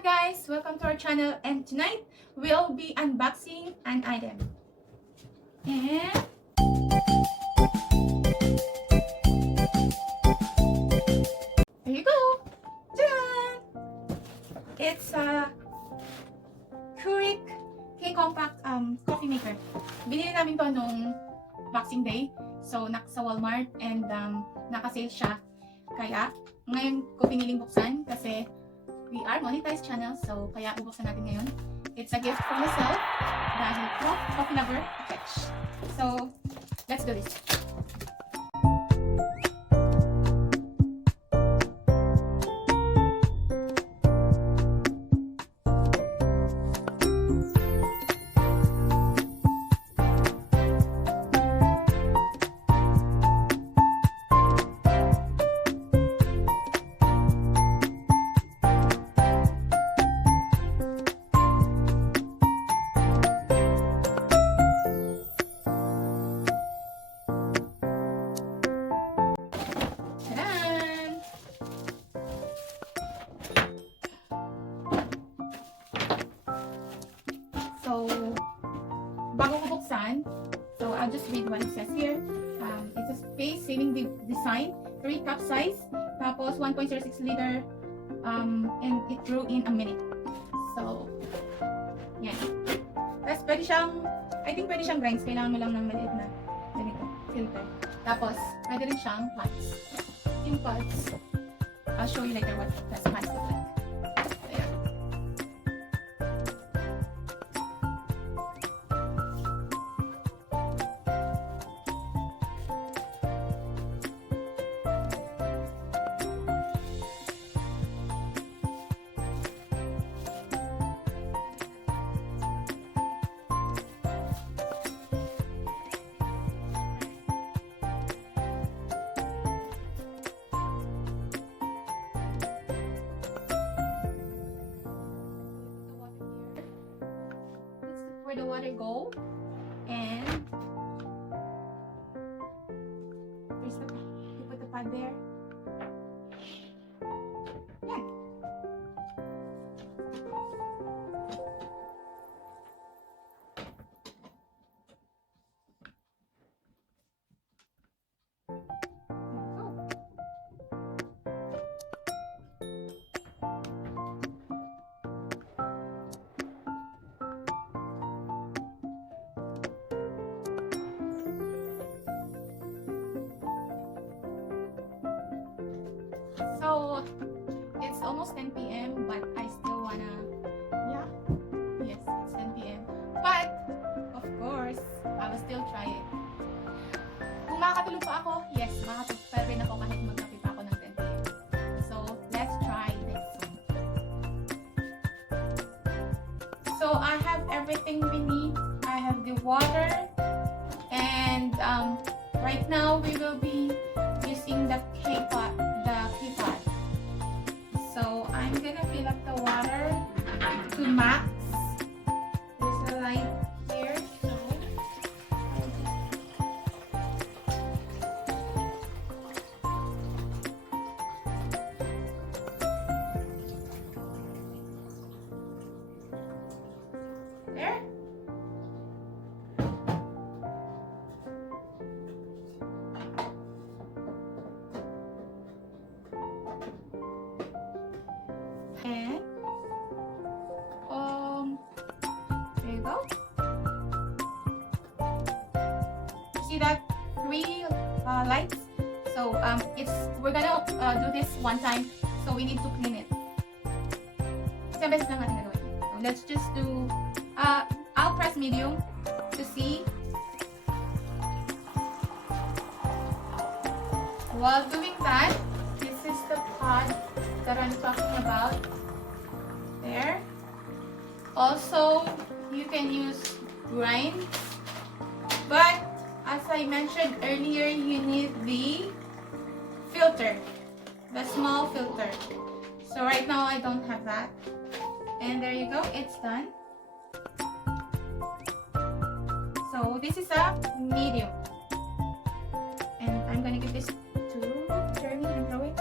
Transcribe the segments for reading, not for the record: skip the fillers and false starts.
up guys, welcome to our channel, and tonight we'll be unboxing an item. And there you go. Ta-da! It's a Keurig K-compact coffee maker. Binili namin to nung Boxing Day. So sa Walmart, and naka-sale siya. Kaya ngayon ko piniling buksan kasi we are monetized channel, so kaya bubuksan natin ngayon. It's a gift from myself dahil coffee lover, catch. So let's do this. So, bago ko buksan, so I'll just read what it says here. It's a space-saving design, 3 cup size, tapos 1.06 liter, and it grew in a minute. So, yan. Tapos pwede siyang, I think pwede siyang grinds, kailangan mo lang ng maliit na ganito, filter. Tapos, pwede rin siyang pods. Yung pods, I'll show you later what that pods look like. Where the water go, and there's the, you put the pad there. Yeah. So it's almost 10 p.m. but I still wanna, yes, it's 10 p.m. But of course, I will still try it. Kung makakatulog pa ako, yes, makakatulog pa rin ako kahit magkape pa ako ng 10 p.m. So let's try this one. So I have everything we need. I have the water, and right now we will be using the K-pot. So I'm gonna fill up the water to max. There's a light here, so there. And there you go. See that 3 lights? So we're gonna do this one time, so we need to clean it. Isang beses lang natin gagawin. So let's just do, I'll press medium to see. While doing that, this is the pod that I'm talking about. There. Also, you can use grinds, but as I mentioned earlier, you need the filter, the small filter. So right now I don't have that. And there you go, it's done. So this is a medium, and I'm gonna give this to Jeremy and throw it.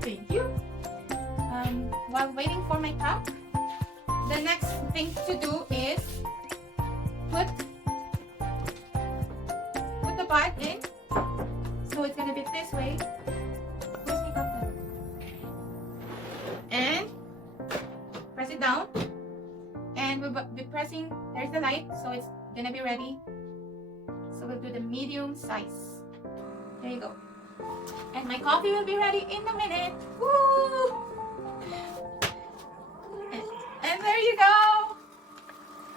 Thank you. you. While waiting for my cup, the next thing to do is put the pot in. So it's gonna be this way. Where's my cup then? And press it down. And we'll be pressing, there's the light, so it's gonna be ready. So we'll do the medium size. There you go. And my coffee will be ready in a minute. Woo! And there you go.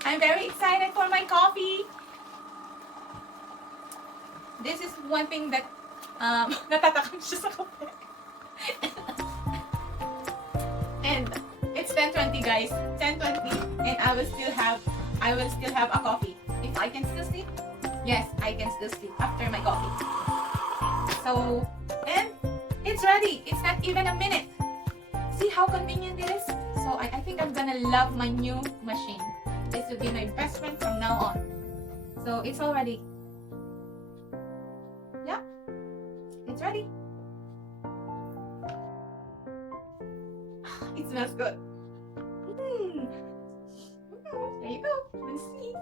I'm very excited for my coffee. This is one thing that natatakam siya sa kape. And it's 10:20 guys. 10:20 and I will still have a coffee. If I can still sleep? Yes, I can still sleep after my coffee. So, and it's ready. It's not even a minute. See how convenient it is? So I think I'm gonna love my new machine. This will be my best friend from now on. So it's all ready. Yeah, it's ready. It smells good. There you go. Let's see.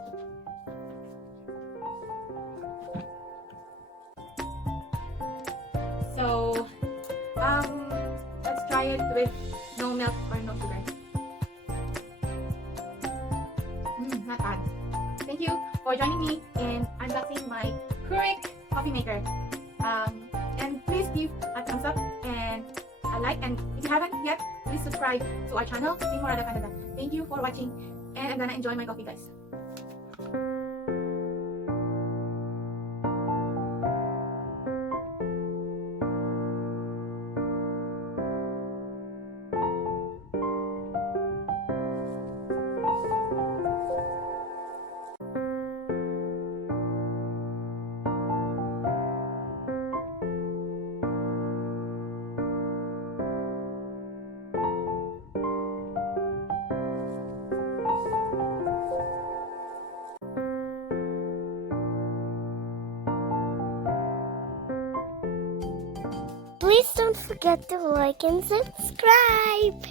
So, let's try it with no milk or no sugar. Not bad. Thank you for joining me in unboxing my Keurig coffee maker. And please give a thumbs up and a like. And if you haven't yet, please subscribe to our channel, Timorada Canada. Thank you for watching, and I'm gonna enjoy my coffee, guys. Please don't forget to like and subscribe.